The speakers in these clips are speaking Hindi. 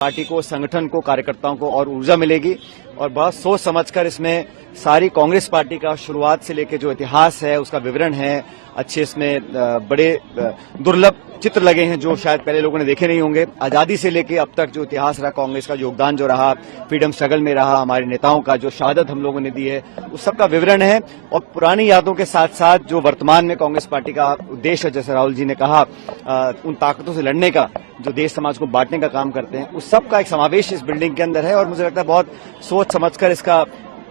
पार्टी को, संगठन को, कार्यकर्ताओं को और ऊर्जा मिलेगी और बहुत सोच समझकर इसमें सारी कांग्रेस पार्टी का शुरुआत से लेकर जो इतिहास है उसका विवरण है। अच्छे इसमें बड़े दुर्लभ चित्र लगे हैं जो शायद पहले लोगों ने देखे नहीं होंगे। आजादी से लेकर अब तक जो इतिहास रहा, कांग्रेस का योगदान जो रहा, फ्रीडम स्ट्रगल में रहा, हमारे नेताओं का जो शहादत हम लोगों ने दी है, उस सब का विवरण है। और पुरानी यादों के साथ साथ जो वर्तमान में कांग्रेस पार्टी का उद्देश्य है, जैसे राहुल जी ने कहा, उन ताकतों से लड़ने का, जो देश समाज को बांटने का काम करते हैं, उस सब का एक समावेश इस बिल्डिंग के अंदर है। और मुझे लगता है बहुत सोच समझकर इसका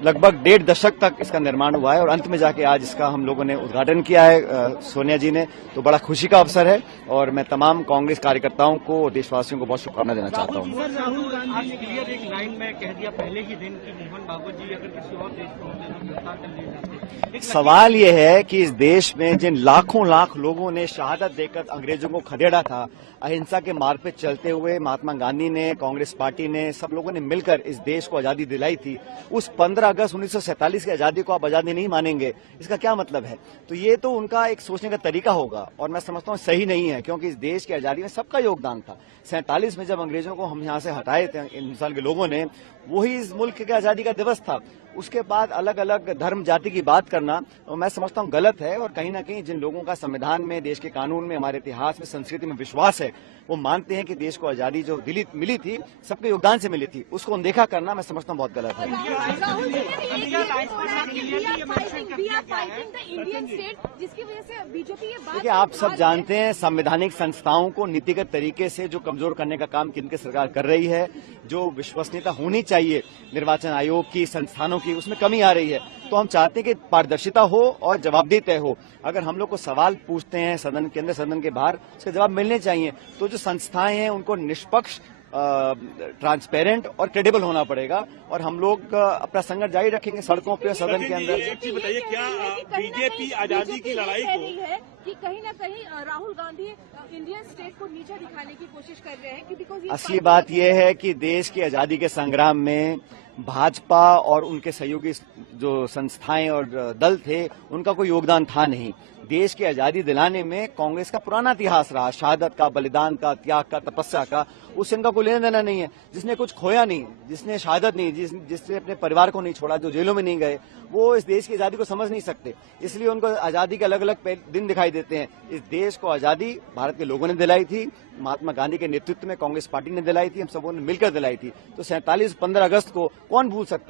लगभग 1.5 दशक तक इसका निर्माण हुआ है और अंत में जाके आज इसका हम लोगों ने उद्घाटन किया है सोनिया जी ने। तो बड़ा खुशी का अवसर है और मैं तमाम कांग्रेस कार्यकर्ताओं को और देशवासियों को बहुत शुभकामना देना चाहता हूँ। राहुल गांधी ने क्लियर एक लाइन में कह दिया पहले ही दिन कि मोहन भागवत जी अगर किसी और देश को होते तो गिरफ्तार कर लिए जाते। सवाल ये है कि इस देश में जिन लाखों लाख लोगों ने शहादत देकर अंग्रेजों को खदेड़ा था, अहिंसा के मार्ग पे चलते हुए महात्मा गांधी ने, कांग्रेस पार्टी ने, सब लोगों ने मिलकर इस देश को आजादी दिलाई थी। उस 15 अगस्त 1947 की आजादी को आप आजादी नहीं मानेंगे, इसका क्या मतलब है? तो ये तो उनका एक सोचने का तरीका होगा और मैं समझता हूँ सही नहीं है, क्योंकि इस देश की आजादी में सबका योगदान था। 47 में जब अंग्रेजों को हम यहाँ से हटाए थे हिंदुस्तान के लोगों ने, वही इस मुल्क की आजादी का दिवस था। उसके बाद अलग अलग धर्म जाति की बात करना मैं समझता हूँ गलत है। और कहीं ना कहीं जिन लोगों का संविधान में, देश के कानून में, हमारे इतिहास में, संस्कृति में विश्वास है, वो मानते हैं कि देश को आजादी जो मिली थी सबके योगदान से मिली थी, उसको अनदेखा करना मैं समझता हूँ बहुत गलत है। देखिए, आप सब जानते हैं संवैधानिक संस्थाओं को नीतिगत तरीके से जो कमजोर करने का काम केंद्र सरकार कर रही है, जो विश्वसनीयता होनी चाहिए निर्वाचन आयोग की, संस्थानों की, उसमें कमी आ रही है। तो हम चाहते हैं कि पारदर्शिता हो और जवाबदेही तय हो। अगर हम लोग को सवाल पूछते हैं सदन के अंदर, सदन के बाहर, उसके जवाब मिलने चाहिए। तो जो संस्थाएं हैं उनको निष्पक्ष, ट्रांसपेरेंट और क्रेडिबल होना पड़ेगा और हम लोग अपना संघर्ष जारी रखेंगे सड़कों पे, सदन के अंदर। बताइए, क्या बीजेपी आजादी की लड़ाई को कि कहीं ना कहीं राहुल गांधी इंडियन स्टेट को नीचा दिखाने की कोशिश कर रहे हैं? बिकॉज असली बात यह है कि देश की आजादी के संग्राम में भाजपा और उनके सहयोगी जो संस्थाएं और दल थे, उनका कोई योगदान था नहीं। देश की आजादी दिलाने में कांग्रेस का पुराना इतिहास रहा, शहादत का, बलिदान का, त्याग का, तपस्या का, उससे इनका कोई लेना देना नहीं है। जिसने कुछ खोया नहीं, जिसने शहादत नहीं, जिसने अपने परिवार को नहीं छोड़ा, जो जेलों में नहीं गए, वो इस देश की आजादी को समझ नहीं सकते। इसलिए उनको आजादी के अलग अलग दिन दिखाई देते हैं। इस देश को आजादी भारत के लोगों ने दिलाई थी, महात्मा गांधी के नेतृत्व में कांग्रेस पार्टी ने दिलाई थी, हम सबों ने मिलकर दिलाई थी। तो 15 अगस्त को कौन भूल सकता है?